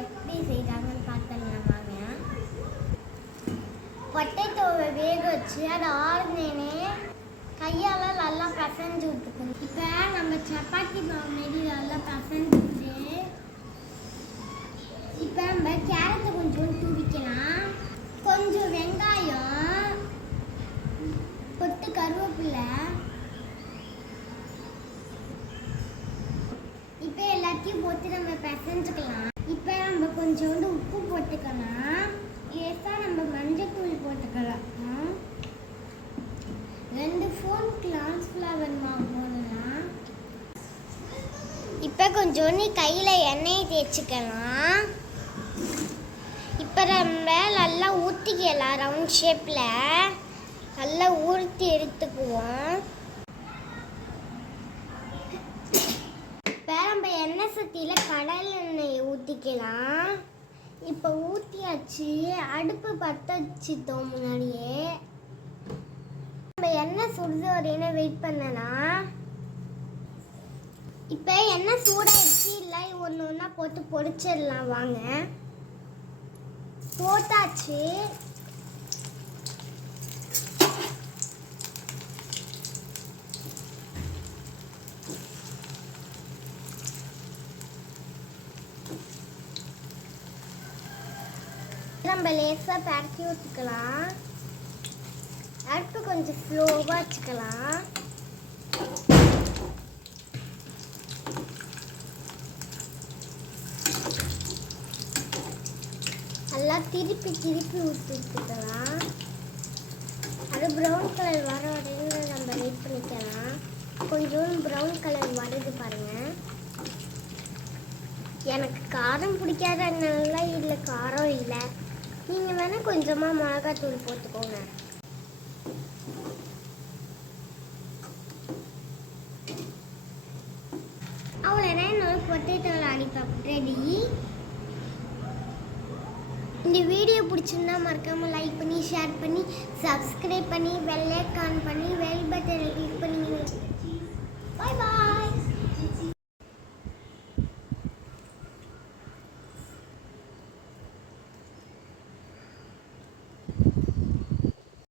எப்படி செய்கிறாங்கன்னு பார்த்துடலாம் வாங்க. பொட்டேட்டோவை வேக வச்சு அதை ஆறுனேனே கையால் நல்லா பிசைஞ்சு விட்டுக்கணும். இப்போ நம்ம சப்பாத்தி மாவு மாரி நல்லா பிசைஞ்சுட்டு இப்போ நம்ம கேரட்டை கொஞ்சம் தூவிக்கலாம். கொஞ்சம் வெங்காயம், கொத்து கருவேப்பிலை, இப்போ எல்லாத்தையும் போட்டு நம்ம பிசைஞ்சுக்கலாம். இப்போ நம்ம கொஞ்சோண்டு உப்பு போட்டுக்கலாம். லேசாக நம்ம மஞ்சள் போட்டுக்கலாம். 2 ஸ்பூன் கார்ன்ஃப்ளவர் மாவு போடலாம். இப்போ கொஞ்சோண்டு கையில் எண்ணெயை தேய்ச்சிக்கலாம். இப்போ நம்ம நல்லா ஊற்றிக்கலாம். ரவுண்ட் ஷேப்பில் நல்லா ஊற்றி எடுத்துக்குவோம். இப்போ நம்ம எண்ணெய் சட்டியில் கடல் எண்ணெயை ஊற்றிக்கலாம். இப்போ ஊற்றியாச்சு. அடுப்பு பற்ற வச்சுட்டோம் முன்னாடியே. நம்ம எண்ணெய் சுடுது வரையும் வெயிட் பண்ணலாம். இப்போ எண்ணெய் சூடாகிடுச்சு. இல்லை ஒன்று ஒன்றா போட்டு பொரிச்சிடலாம் வாங்க. போட்டாச்சு. நம்ம லேசாக பரட்டி ஊற்றிக்கலாம். அடுப்பு கொஞ்சம் ஸ்லோவாக வச்சுக்கலாம். நல்லா திருப்பி ஊற்றிக்கலாம். அது ப்ரௌன் கலர் வர வரையும் நம்ம வெயிட் பண்ணிக்கலாம். கொஞ்சம் ப்ரௌன் கலர் வருது பாருங்கள். எனக்கு காரம் பிடிக்காதனால இதில் காரம் இல்லை. நீங்கள் வேணால் கொஞ்சமாக மிளகாத்தூள் போட்டுக்கோங்க. அவ்வளோதான் என்னோட பொட்டேட்டோ லாலிபாப் ரெடி. இந்த வீடியோ பிடிச்சிருந்தா மறக்காமல் லைக் பண்ணி, ஷேர் பண்ணி, சப்ஸ்கிரைப் பண்ணி, பெல் ஐகான் பண்ணி, பெல் பட்டனை கிளிக் பண்ணி. பாய் பாய்.